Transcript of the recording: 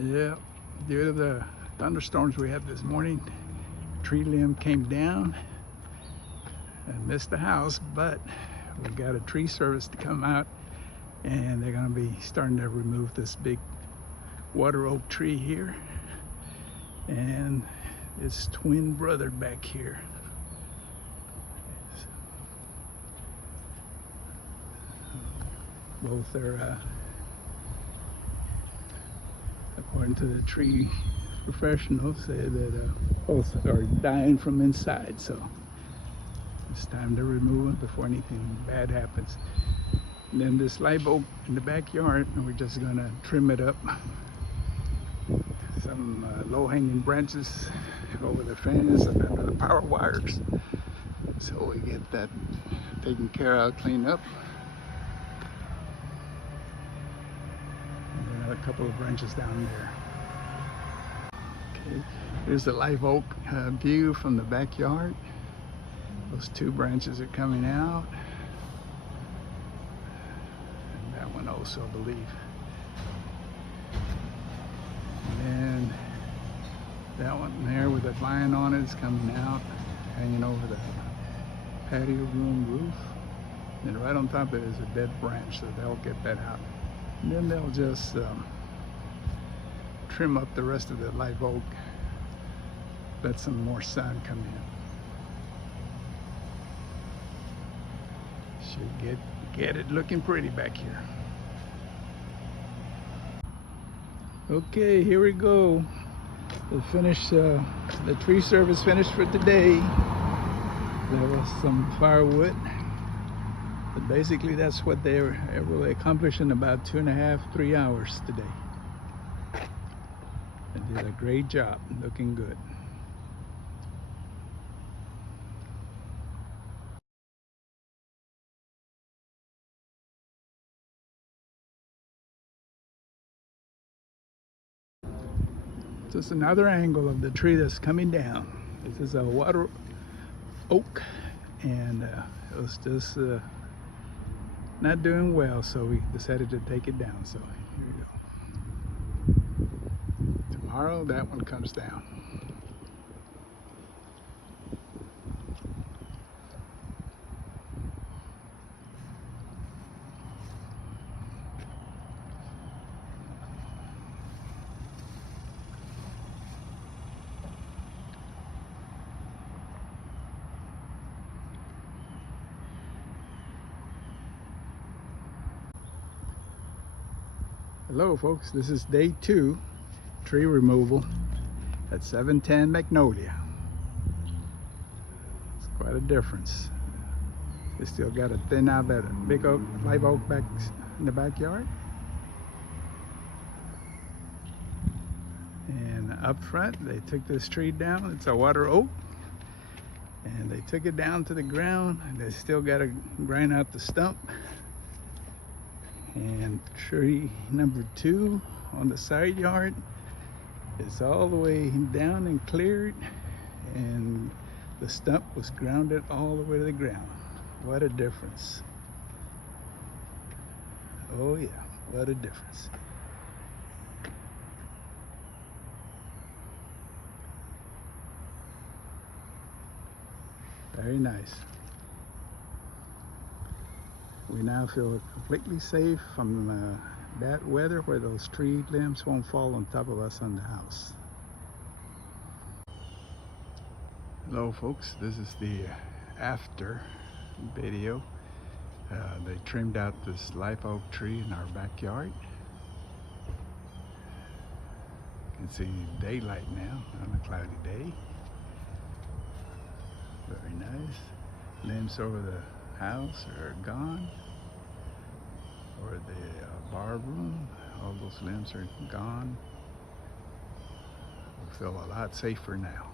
Yeah, due to the thunderstorms we had this morning, tree limb came down and missed the house, but we got a tree service to come out and they're going to be starting to remove this big water oak tree here and its twin brother back here. Both are according to the tree professionals, say that both are dying from inside, so it's time to remove them before anything bad happens. And then this live oak in the backyard, and we're just gonna trim it up. Some low-hanging branches over the fence and under the power wires, so we get that taken care of, cleaned up. And then a couple of branches down there. Okay, here's the live oak view from the backyard. Those two branches are coming out. And that one also, I believe. And that one there with the vine on it is coming out, hanging over the patio room roof. And right on top of it is a dead branch, so they'll get that out. And then they'll just trim up the rest of the live oak, let some more sun come in. Should get it looking pretty back here. Okay, here we go. The tree service finished for today. There was some firewood, but basically that's what they were able to accomplish in about 2.5, 3 hours today. They did a great job, looking good. Just another angle of the tree that's coming down. This is a water oak, and it was just not doing well, so we decided to take it down. So here we go. Tomorrow that one comes down. Hello folks, this is day 2 tree removal at 710 Magnolia. It's quite a difference. They still got to thin out that big oak, live oak back in the backyard. And up front, they took this tree down. It's a water oak. And they took it down to the ground, and they still got to grind out the stump. And tree number 2 on the side yard is all the way down and cleared, and the stump was grounded all the way to the ground. What a difference. Oh yeah, what a difference. Very nice. We now feel completely safe from bad weather, where those tree limbs won't fall on top of us on the house. Hello folks, this is the after video. They trimmed out this live oak tree in our backyard. You can see daylight now on a cloudy day. Very nice. Limbs over the house are gone, or the bar room, all those limbs are gone. We feel a lot safer now.